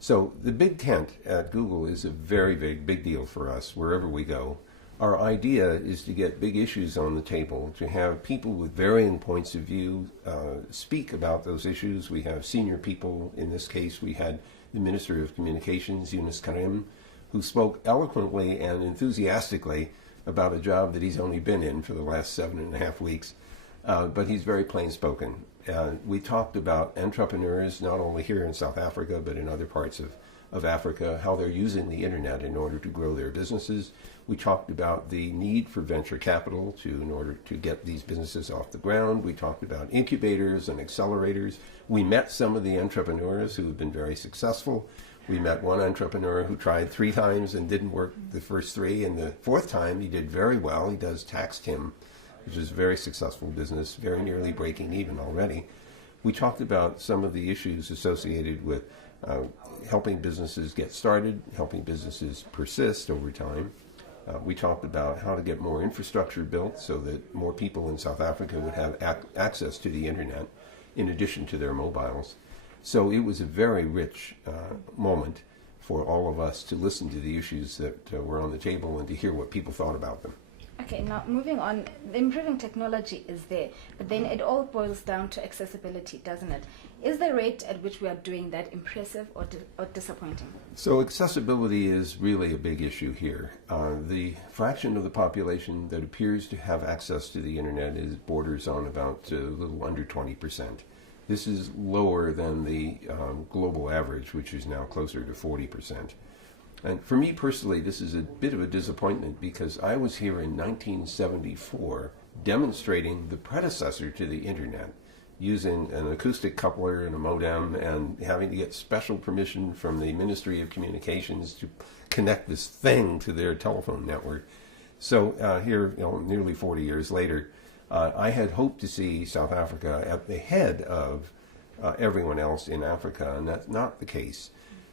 So the big tent at Google is a very big deal for us wherever we go. Our idea is to get big issues on the table, to have people with varying points of view speak about those issues. We have senior people. In this case, we had the Minister of Communications, Yunus Karim, who spoke eloquently and enthusiastically about a job that he's only been in for the last 7.5 weeks. But he's very plain spoken. We talked about entrepreneurs, not only here in South Africa, but in other parts of Africa, how they're using the internet in order to grow their businesses. We talked about the need for venture capital in order to get these businesses off the ground. We talked about incubators and accelerators. We met some of the entrepreneurs who have been very successful. We met one entrepreneur who tried 3 times and didn't work the first 3, and the 4th time he did very well. He does TaxTim, which is a very successful business, very nearly breaking even already. We talked about some of the issues associated with helping businesses get started, helping businesses persist over time. We talked about how to get more infrastructure built so that more people in South Africa would have access to the internet in addition to their mobiles. So it was a very rich moment for all of us to listen to the issues that were on the table and to hear what people thought about them. Okay, now moving on, the improving technology is there, but then it all boils down to accessibility, doesn't it? Is the rate at which we are doing that impressive or disappointing? So accessibility is really a big issue here. The fraction of the population that appears to have access to the internet borders on about a little under 20%. This is lower than the global average, which is now closer to 40%. And for me personally, this is a bit of a disappointment because I was here in 1974 demonstrating the predecessor to the internet, using an acoustic coupler and a modem and having to get special permission from the Ministry of Communications to connect this thing to their telephone network. So here, nearly 40 years later, I had hoped to see South Africa at the head of everyone else in Africa, and that's not the case.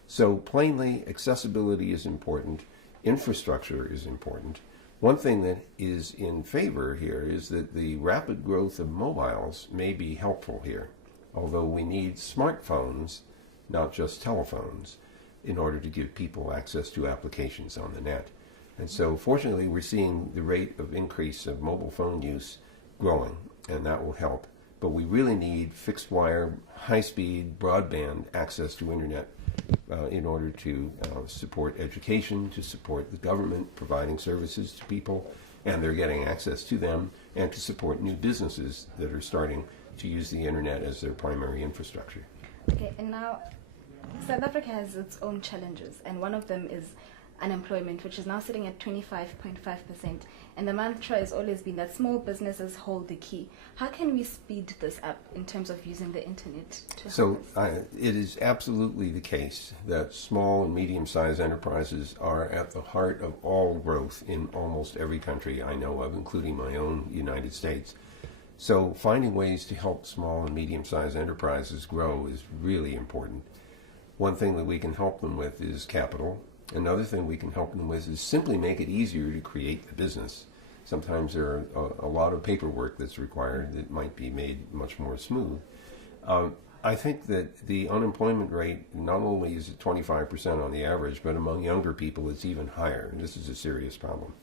So plainly, accessibility is important, infrastructure is important. One thing that is in favor here is that the rapid growth of mobiles may be helpful here, although we need smartphones, not just telephones, in order to give people access to applications on the net. And so fortunately, we're seeing the rate of increase of mobile phone use growing, and that will help. But we really need fixed wire, high-speed, broadband access to internet in order to support education, to support the government providing services to people, and they're getting access to them, and to support new businesses that are starting to use the internet as their primary infrastructure. Okay, and now South Africa has its own challenges, and one of them is unemployment, which is now sitting at 25.5%. And the mantra has always been that small businesses hold the key. How can we speed this up in terms of using the internet to help us? It is absolutely the case that small and medium-sized enterprises are at the heart of all growth in almost every country I know of, including my own United States. So finding ways to help small and medium-sized enterprises grow is really important. One thing that we can help them with is capital. Another thing we can help them with is simply make it easier to create the business. Sometimes there are a lot of paperwork that's required that might be made much more smooth. I think that the unemployment rate not only is at 25% on the average, but among younger people it's even higher, and this is a serious problem.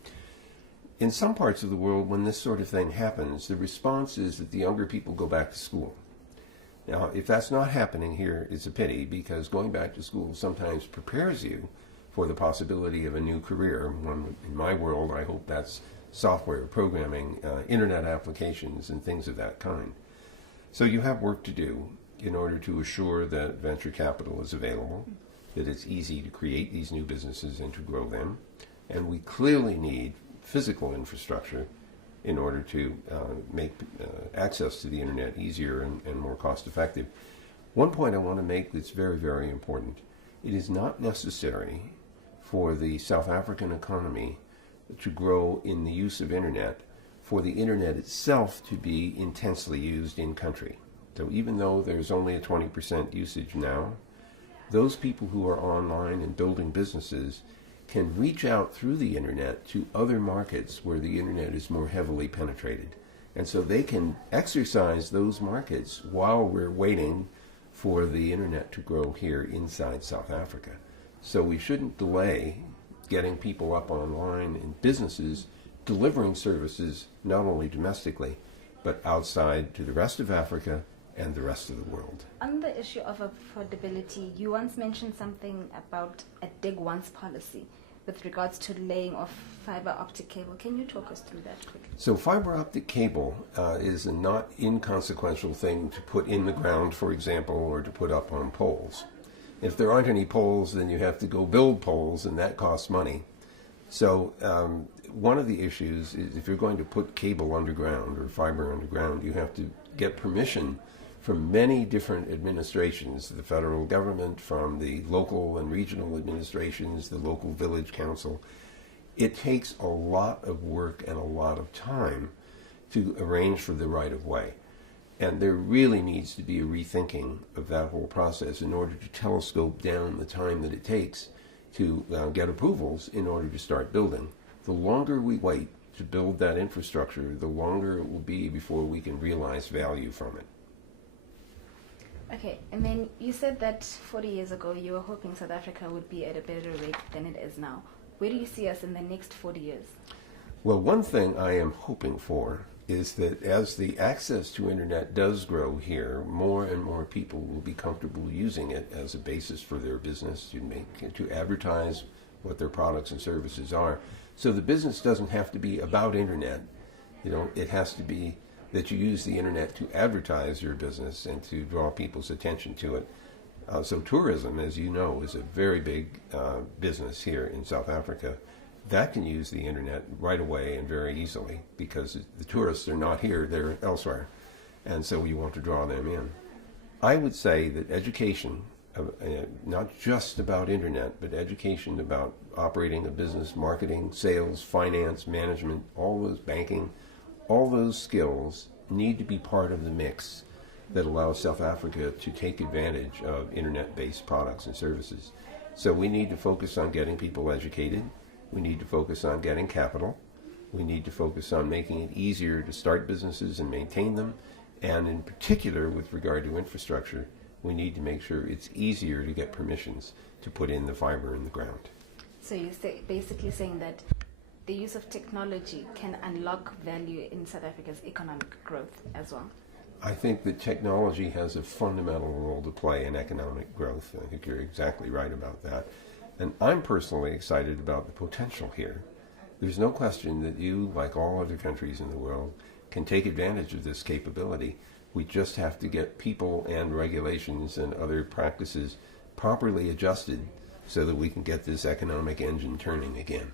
In some parts of the world, when this sort of thing happens, the response is that the younger people go back to school. Now, if that's not happening here, it's a pity, because going back to school sometimes prepares you for the possibility of a new career. In my world, I hope that's software programming, internet applications, and things of that kind. So you have work to do in order to assure that venture capital is available, that it's easy to create these new businesses and to grow them. And we clearly need physical infrastructure in order to make access to the internet easier and more cost effective. One point I want to make that's very, very important. It is not necessary for the South African economy to grow in the use of internet, for the internet itself to be intensely used in country. So even though there's only a 20% usage now, those people who are online and building businesses can reach out through the internet to other markets where the internet is more heavily penetrated. And so they can exercise those markets while we're waiting for the internet to grow here inside South Africa. So we shouldn't delay getting people up online in businesses delivering services not only domestically, but outside to the rest of Africa and the rest of the world. On the issue of affordability, you once mentioned something about a dig once policy with regards to laying off fiber optic cable. Can you talk us through that quickly? So fiber optic cable is a not inconsequential thing to put in the ground, for example, or to put up on poles. If there aren't any poles, then you have to go build poles, and that costs money. So one of the issues is if you're going to put cable underground or fiber underground, you have to get permission from many different administrations, the federal government, from the local and regional administrations, the local village council. It takes a lot of work and a lot of time to arrange for the right of way. And there really needs to be a rethinking of that whole process in order to telescope down the time that it takes to get approvals in order to start building. The longer we wait to build that infrastructure, the longer it will be before we can realize value from it. Okay, and then you said that 40 years ago you were hoping South Africa would be at a better rate than it is now. Where do you see us in the next 40 years? Well, one thing I am hoping for is that as the access to internet does grow here, more and more people will be comfortable using it as a basis for their business to advertise what their products and services are. So the business doesn't have to be about internet. It has to be that you use the internet to advertise your business and to draw people's attention to it. So tourism, as you know, is a very big business here in South Africa. That can use the internet right away and very easily because the tourists are not here, they're elsewhere. And so you want to draw them in. I would say that education, not just about internet, but education about operating a business, marketing, sales, finance, management, all those banking, all those skills need to be part of the mix that allows South Africa to take advantage of internet-based products and services. So we need to focus on getting people educated. We need to focus on getting capital. We need to focus on making it easier to start businesses and maintain them. And in particular, with regard to infrastructure, we need to make sure it's easier to get permissions to put in the fiber in the ground. So you're basically saying that the use of technology can unlock value in South Africa's economic growth as well? I think that technology has a fundamental role to play in economic growth. I think you're exactly right about that. And I'm personally excited about the potential here. There's no question that you, like all other countries in the world, can take advantage of this capability. We just have to get people and regulations and other practices properly adjusted so that we can get this economic engine turning again.